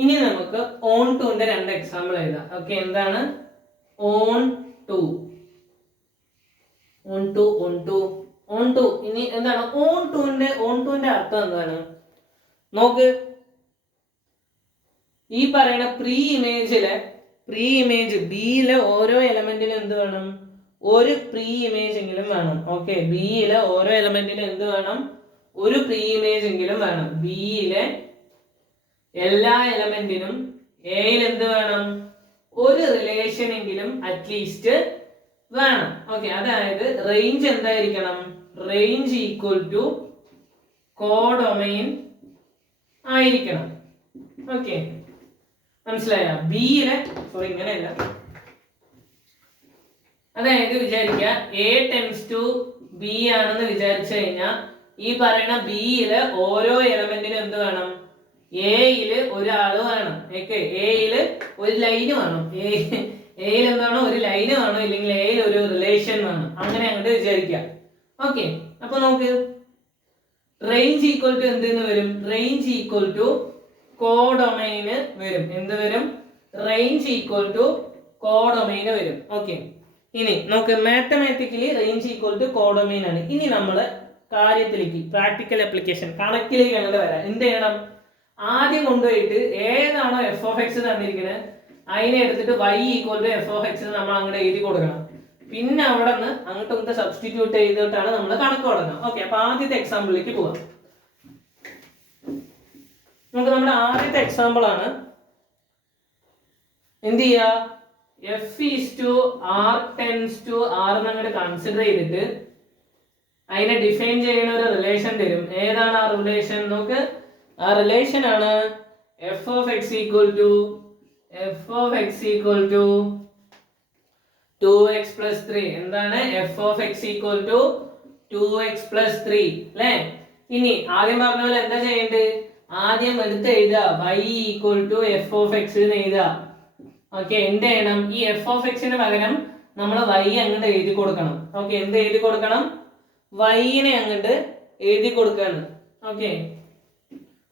ഇനി നമുക്ക് ഓൺ ടുന്റെ രണ്ട് എക്സാമ്പിൾ എഴുതാം. ഓക്കെ, എന്താണ് onto? Onto onto onto. ഇനി എന്താണ് ഓൺ ടുന്റെ അർത്ഥം എന്താണ് നോക്ക്. ഈ പറയുന്ന പ്രീ ഇമേജ് ബിയിലെ ഓരോ എലമെന്റിലും എന്ത് വേണം? ഒരു പ്രീ ഇമേജ് എങ്കിലും വേണം. ഓക്കെ, ബിയിലെ ഓരോ എലമെന്റിലും എന്ത് വേണം? ഒരു പ്രീ ഇമേജ് എങ്കിലും വേണം. ബിയിലെ എല്ലാ എലമെന്റിനും എയിൽ എന്ത് വേണം? ഒരു റിലേഷൻ എങ്കിലും അറ്റ്ലീസ്റ്റ് വേണം. ഓക്കെ, അതായത് റേഞ്ച് എന്തായിരിക്കണം? റേഞ്ച് ഈക്വൽ ടു കോഡൊമൈൻ ആയിരിക്കണം. ഓക്കെ, മനസ്സിലായ? ബിയിലെ ഇങ്ങനെയല്ല. അതായത് വിചാരിക്കുക എ ടെൻസ് ടു ബി ആണെന്ന് വിചാരിച്ചു കഴിഞ്ഞാൽ ഈ പറയുന്ന ബിയില് ഓരോ എലമെന്റിനും എന്ത് വേണം? എയില് ഒരാള് വേണം. ഓക്കെ, എയില് ഒരു ലൈന് വേണം. എയിൽ എന്താണോ ഒരു ലൈന് വേണം, ഇല്ലെങ്കിൽ എയിൽ ഒരു റിലേഷൻ വേണം. അങ്ങനെ അങ്ങോട്ട് വിചാരിക്കാം. ഓക്കെ, അപ്പൊ നമുക്ക് റേഞ്ച് ഈക്വൽ ടു എന്തെന്ന് വരും? റേഞ്ച് ഈക്വൽ ടു കോഡൊമൈന് വരും. എന്ത് വരും? റേഞ്ച് ഈക്വൽ ടു കോഡൊമൈന് വരും. ഓക്കെ, ഇനി നമുക്ക് mathematically range equal to codomain ആണ്. ഇനി നമ്മള് കാര്യത്തിലേക്ക്, പ്രാക്ടിക്കൽ ആപ്ലിക്കേഷൻ കണക്കിലേക്ക് അങ്ങോട്ട് വരാം. എന്ത് ചെയ്യണം? ആദ്യം കൊണ്ടുപോയിട്ട് ഏതാണോ എഫ് ഓഫ് എക്സ് തന്നിരിക്കുന്നത് അതിനെ എടുത്തിട്ട് y equal to f of x നമ്മൾ അങ്ങോട്ട് എഴുതി കൊടുക്കണം. പിന്നെ അവിടെ നിന്ന് അങ്ങോട്ട് സബ്സ്റ്റിറ്റ്യൂട്ട് ചെയ്തിട്ടാണ് നമ്മൾ കണക്ക് തുടങ്ങുക. ഓക്കെ, അപ്പൊ ആദ്യത്തെ എക്സാമ്പിളിലേക്ക് പോവാം. നമുക്ക് നമ്മുടെ ആദ്യത്തെ എക്സാമ്പിൾ ആണ്. എന്ത് ചെയ്യാ? F is to R tends to R എന്നങ്ങോട്ട് കൺസിഡർ ചെയ്തിട്ട് അതിനെ ഡിഫൈൻ ചെയ്യുന്ന ഒരു റിലേഷൻ തരും. ഏതാണ് ആ റിലേഷൻ? നോക്ക്, ആ റിലേഷൻ ആണ് f of x equal to 2x plus 3. എന്താണ്? F of x equal to 2x plus 3 അല്ലേ? ഇനി ആദ്യം പറഞ്ഞ പോലെ എന്താ ചെയ്യേണ്ടത്? ആദ്യം എടുത്ത് എഴുതുക y equal to f of x എന്ന് എഴുതുക. ഓക്കെ, എന്ത് ചെയ്യണം? ഈ എഫ് ഓഫ് എക്സിന് പകരം നമ്മൾ y അങ്ങോട്ട് എഴുതി കൊടുക്കണം. ഓക്കെ, എന്ത് എഴുതി കൊടുക്കണം? y നെ അങ്ങോട്ട് എഴുതി കൊടുക്കണം. ഓക്കെ,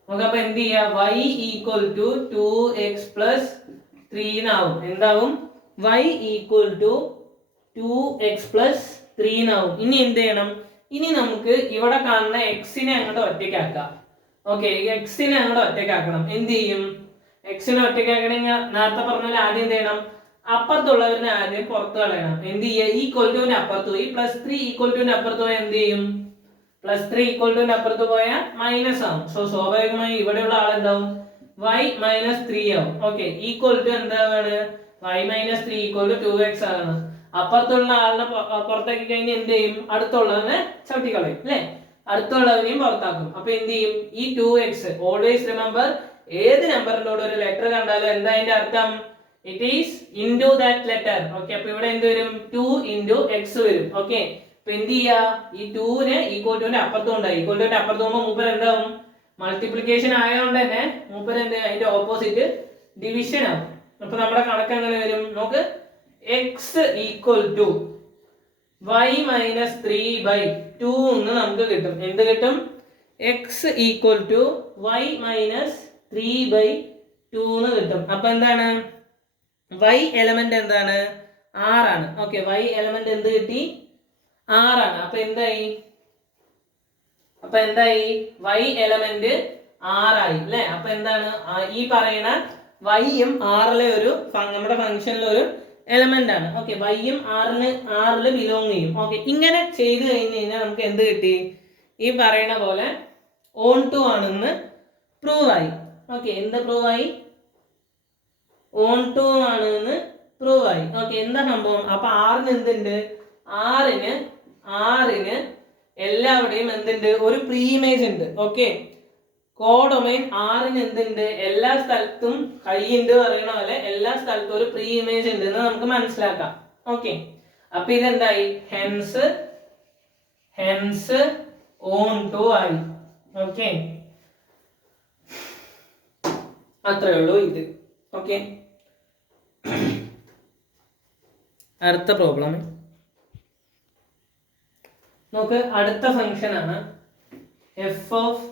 നമുക്കപ്പൊ എന്ത് ചെയ്യാം? y equal to 2x plus 3 എന്നാവും. എന്താവും? y equal to 2x plus 3 എന്നാവും. ഇനി എന്ത് ചെയ്യണം? ഇനി നമുക്ക് ഇവിടെ കാണുന്ന എക്സിനെ അങ്ങോട്ട് ഒറ്റയ്ക്കാക്കാം. ഓക്കെ, എക്സിനെ അങ്ങോട്ട് ഒറ്റയ്ക്കാക്കണം. എന്ത് ചെയ്യും? എക്സിനെ ഒറ്റയ്ക്കാക്കണമെങ്കിൽ നേരത്തെ പറഞ്ഞ പോലെ ആദ്യം എന്ത് ചെയ്യണം? അപ്പുറത്തുള്ളവരിനെ ആദ്യം പുറത്ത് കളയണം. എന്ത് ചെയ്യുക? ഈക്വൽ ടുവിന്റെ അപ്പുറത്ത് പോയി പ്ലസ് 3 ഈക്വൽ ടുവിന്റെ അപ്പുറത്ത് പോയാൽ എന്ത് ചെയ്യും? പ്ലസ് 3 ഈക്വൽ ടുവിന്റെ അപ്പുറത്ത് പോയാൽ മൈനസ് ആവും. സോ സ്വാഭാവികമായി ഇവിടെയുള്ള ആളെന്താവും? y മൈനസ് 3 ആവും. ഓക്കെ, ഈക്വൽ ടു എന്താണ്? y minus 3 equal to 2x ആണ്. അപ്പുറത്തുള്ള ആളിനെ പുറത്താക്കി കഴിഞ്ഞാൽ എന്ത് ചെയ്യും? അടുത്തുള്ളതിനെ ചവിട്ടിക്കളയും അല്ലെ? അടുത്തുള്ളവനെയും പുറത്താക്കും. അപ്പൊ എന്ത് ചെയ്യും? ഈ 2x ഓൾവേസ് റിമെമ്പർ, ഏത് നമ്പറിന്റെ കൂടെ ഒരു ലെറ്റർ കണ്ടാലും എന്താ അതിന്റെ അർത്ഥം? It is into that letter. Okay, അപ്പൊ ഇവിടെ എന്ത് വരും? 2 into x വരും. ഓക്കെ, അപ്പൊ എന്ത് ചെയ്യാ? ഈ 2നെ ഈക്വൽ ടുവിന്റെ അപ്പുറത്തും ഉണ്ടായി. ഈക്വൽ ടുവിന്റെ അപ്പുറത്ത് പോകുമ്പോൾ മൂപ്പർ എന്താവും? മൾട്ടിപ്ലിക്കേഷൻ ആയതുകൊണ്ട് തന്നെ മൂപ്പർ എന്ത്? അതിന്റെ ഓപ്പോസിറ്റ് ഡിവിഷൻ ആവും. അപ്പൊ നമ്മുടെ കണക്ക് എങ്ങനെ വരും? നോക്ക്, x equal to y minus 3/2 എന്ന് നമുക്ക് കിട്ടും. എന്ത് കിട്ടും? X equal to y minus 3/2 എന്ന് കിട്ടും. അപ്പൊ എന്താണ്? y എലമെന്റ് എന്താണ്? 6 ആണ്. ഓക്കെ, y എലമെന്റ് എന്ത് കിട്ടി? 6 ആണ്. അപ്പൊ എന്തായി? y എലമെന്റ് 6 ആയി അല്ലെ? അപ്പൊ എന്താണ്? ഈ പറയുന്ന y യും 6ലെ ഒരു നമ്മുടെ ഫംഗ്ഷനിലെ ഒരു എലമെന്റ് ആണ്. ഓക്കെ, y യും 6ല് ബിലോങ് ചെയ്യും. ഓക്കെ, ഇങ്ങനെ ചെയ്തു കഴിഞ്ഞു കഴിഞ്ഞാൽ നമുക്ക് എന്ത് കിട്ടി? ഈ പറയുന്ന പോലെ ഓൺ ടു ആണെന്ന് പ്രൂവ് ആയി. ഓക്കെ, എന്ത് പ്രൂവ് ആയി? ഓൺ ടു ആണെന്ന് പ്രൂവ് ആയി. ഓക്കെ, എന്താ സംഭവം? അപ്പൊ ആറിന് എന്തുണ്ട്? ആറിന് എല്ലാവരുടെയും എന്തുണ്ട്? ഒരു പ്രീ ഇമേജ് ഉണ്ട്. ഓക്കെ, കോഡൊമൈൻ ആറിന് എന്തുണ്ട്? എല്ലാ സ്ഥലത്തും ഹൈൻഡ് പറയുന്ന പോലെ എല്ലാ സ്ഥലത്തും ഒരു പ്രീ ഇമേജ് ഉണ്ട് എന്ന് നമുക്ക് മനസ്സിലാക്കാം. ഓക്കെ, അപ്പൊ ഇതെന്തായി? ഹെൻസ് ഓൺ ടു ആയി. ഓക്കെ, അത്രേ ഉള്ളൂ ഇത്. ഓക്കെ, അടുത്ത പ്രോബ്ലം നോക്ക്. അടുത്ത ഫംഗ്ഷൻ ആണ് f of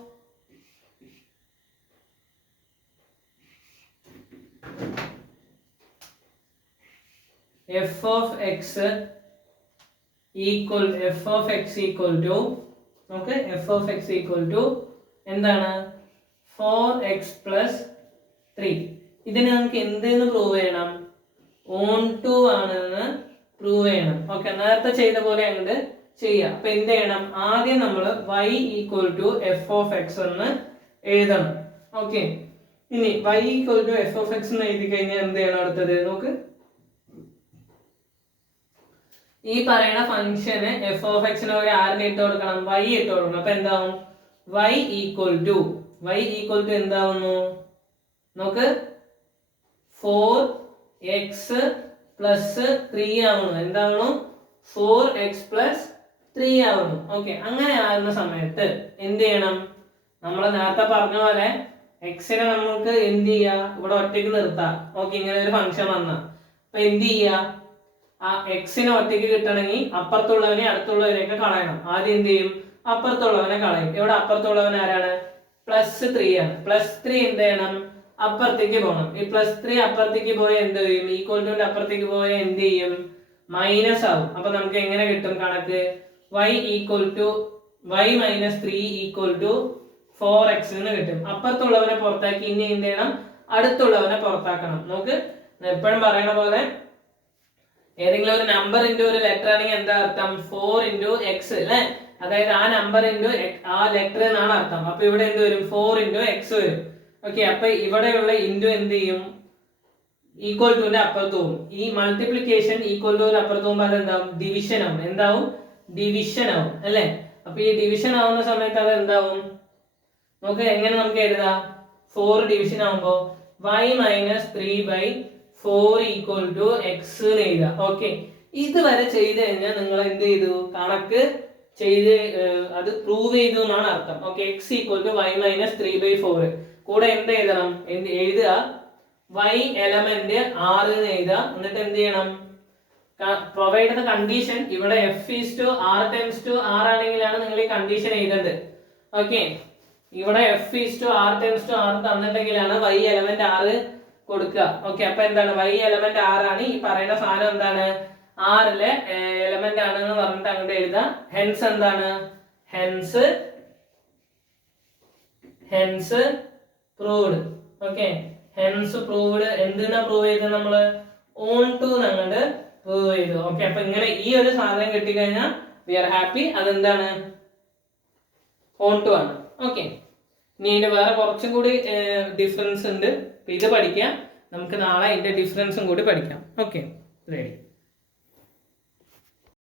f of x equal to എന്താണ് 4x പ്ലസ് 3. ഇതിന് നമുക്ക് എന്തെന്ന് പ്രൂവ് ചെയ്യണം? ഓൺ ടു ആണെന്ന് പ്രൂവ് ചെയ്യണം. ഓക്കെ, നേരത്തെ ചെയ്ത പോലെ അങ്ങോട്ട് ചെയ്യാം. അപ്പൊ എന്ത് ചെയ്യണം? ആദ്യം നമ്മൾ y equal to f of x എന്ന് എഴുതണം. ഓക്കെ, ഇനി y equal to f of x എന്ന് എഴുതി കഴിഞ്ഞാൽ എന്ത് ചെയ്യണം? അടുത്തത് നോക്ക്, ഈ പറയുന്ന ഫംഗ്ഷന് എഫ് ഓഫ് എക്സിന് ഒരു ആറിന് ഇട്ട് കൊടുക്കണം, y ഇട്ട് കൊടുക്കണം. അപ്പൊ എന്താവും? y ഈക്വൽ ടു എന്താവുന്നു നോക്ക്, 4x പ്ലസ് 3 ആവുന്നു. എന്താവണം? 4x പ്ലസ് 3 ആവുന്നു. ഓക്കെ, അങ്ങനെ ആകുന്ന സമയത്ത് എന്ത് ചെയ്യണം? നമ്മൾ നേരത്തെ പറഞ്ഞ പോലെ എക്സിനെ നമുക്ക് എന്ത് ചെയ്യാം? ഇവിടെ ഒറ്റയ്ക്ക് നിർത്താം. ഓക്കെ, ഇങ്ങനെ ഒരു ഫംഗ്ഷൻ വന്ന അപ്പൊ എന്ത് ചെയ്യാ? ആ എക്സിനെ ഒറ്റയ്ക്ക് കിട്ടണമെങ്കിൽ അപ്പുറത്തുള്ളവനെ അടുത്തുള്ളവരെയൊക്കെ കളയണം. ആദ്യം എന്ത് ചെയ്യും? അപ്പുറത്തുള്ളവനെ കളയും. ഇവിടെ അപ്പുറത്തുള്ളവൻ ആരാണ്? +3 ആണ്. +3 എന്ത് ചെയ്യണം? അപ്പുറത്തേക്ക് പോകണം. ഈ +3 അപ്പുറത്തേക്ക് പോയ എന്ത് ചെയ്യും? ഈക്വൽ ടു അപ്പുറത്തേക്ക് പോയ എന്ത് ചെയ്യും? മൈനസ് ആവും. അപ്പൊ നമുക്ക് എങ്ങനെ കിട്ടും കണക്ക്? y - 3 ഈക്വൽ ടു 4x എന്ന് കിട്ടും. അപ്പുറത്തുള്ളവനെ പുറത്താക്കി ഇനി എന്ത് ചെയ്യണം? അടുത്തുള്ളവനെ പുറത്താക്കണം. നമുക്ക് എപ്പോഴും പറയുന്ന പോലെ ഏതെങ്കിലും ഒരു നമ്പർ ഇൻറ്റു ഒരു ലെറ്റർ ആണെങ്കിൽ എന്താ അർത്ഥം? 4 × x അല്ലേ? അതായത് ആ നമ്പർ ഇൻറ്റു ആ ലെറ്റർ എന്നാണ് അർത്ഥം. അപ്പൊ ഇവിടെ എന്ത് വരും? 4 × x വരും. ഓക്കെ, അപ്പൊ ഇവിടെയുള്ള ഇൻറ്റു എന്ത് ചെയ്യും? ഈക്വൽ ടുന്റെ അപ്പുറത്ത് പോകും. ഈ മൾട്ടിപ്ലിക്കേഷൻ ഈക്വൽ ടു അപ്പുറത്ത് പോകുമ്പോൾ അതെന്താവും? ഡിവിഷൻ ആവും. എന്താവും? ഡിവിഷൻ ആവും അല്ലെ? അപ്പൊ ഈ ഡിവിഷൻ ആവുന്ന സമയത്ത് അത് എന്താവും? നമുക്ക് എങ്ങനെ നമുക്ക് എഴുതാം? 4 ഡിവിഷൻ ആവുമ്പോ y - 3/4 ഈക്വൽ ടു x എന്ന് എഴുതാം. ഓക്കെ, ഇതുവരെ ചെയ്ത് കഴിഞ്ഞാൽ നിങ്ങൾ എന്ത് ചെയ്തു? കണക്ക് ചെയ്ത് അത് പ്രൂവ് ചെയ്തു എന്നാണ് അർത്ഥം. Okay, x equal to y - 3/4. കൂടെ എന്ത് എഴുതണം? എഴുതുക y എലമെന്റ് 6 എന്ന് എഴുതുക. എന്നിട്ട് എന്ത് ചെയ്യണം? Provide the condition. ഇവിടെ f r → r ആണെങ്കിലാണ് നിങ്ങൾ ഈ കണ്ടീഷൻ എഴുതേണ്ടത്. ഓക്കെ, ഇവിടെ f r → r തന്നിട്ടെങ്കിലാണ് y element 6 കൊടുക്കുക. ഓക്കെ, അപ്പൊ എന്താണ്? y എലമെന്റ് 6 ആണ്. ഈ പറയുന്ന സാധനം എന്താണ്? r ലെ എലമെന്റ് ആണെന്ന് പറഞ്ഞിട്ട് അങ്ങോട്ട് എഴുതാം. ഹെൻസ് എന്താണ്? Hence proved. Okay, hence proved. എന്തിനാ പ്രൂവ് ചെയ്തത്? നമ്മള് ഓൺ ടു അങ്ങോട്ട് പ്രൂവ് ചെയ്തു. ഓക്കെ, അപ്പൊ ഇങ്ങനെ ഈ ഒരു സാധനം കിട്ടിക്കഴിഞ്ഞാൽ വി ആർ ഹാപ്പി. അതെന്താണ്? ഓൺ ടു ആണ്. ഓക്കെ, ഇനി ഇതിന്റെ വേറെ കുറച്ചും കൂടി ഡിഫറൻസ് ഉണ്ട്. ഇത് പഠിക്കാം. നമുക്ക് നാളെ ഇതിന്റെ ഡിഫറൻസും കൂടി പഠിക്കാം. Okay, ready.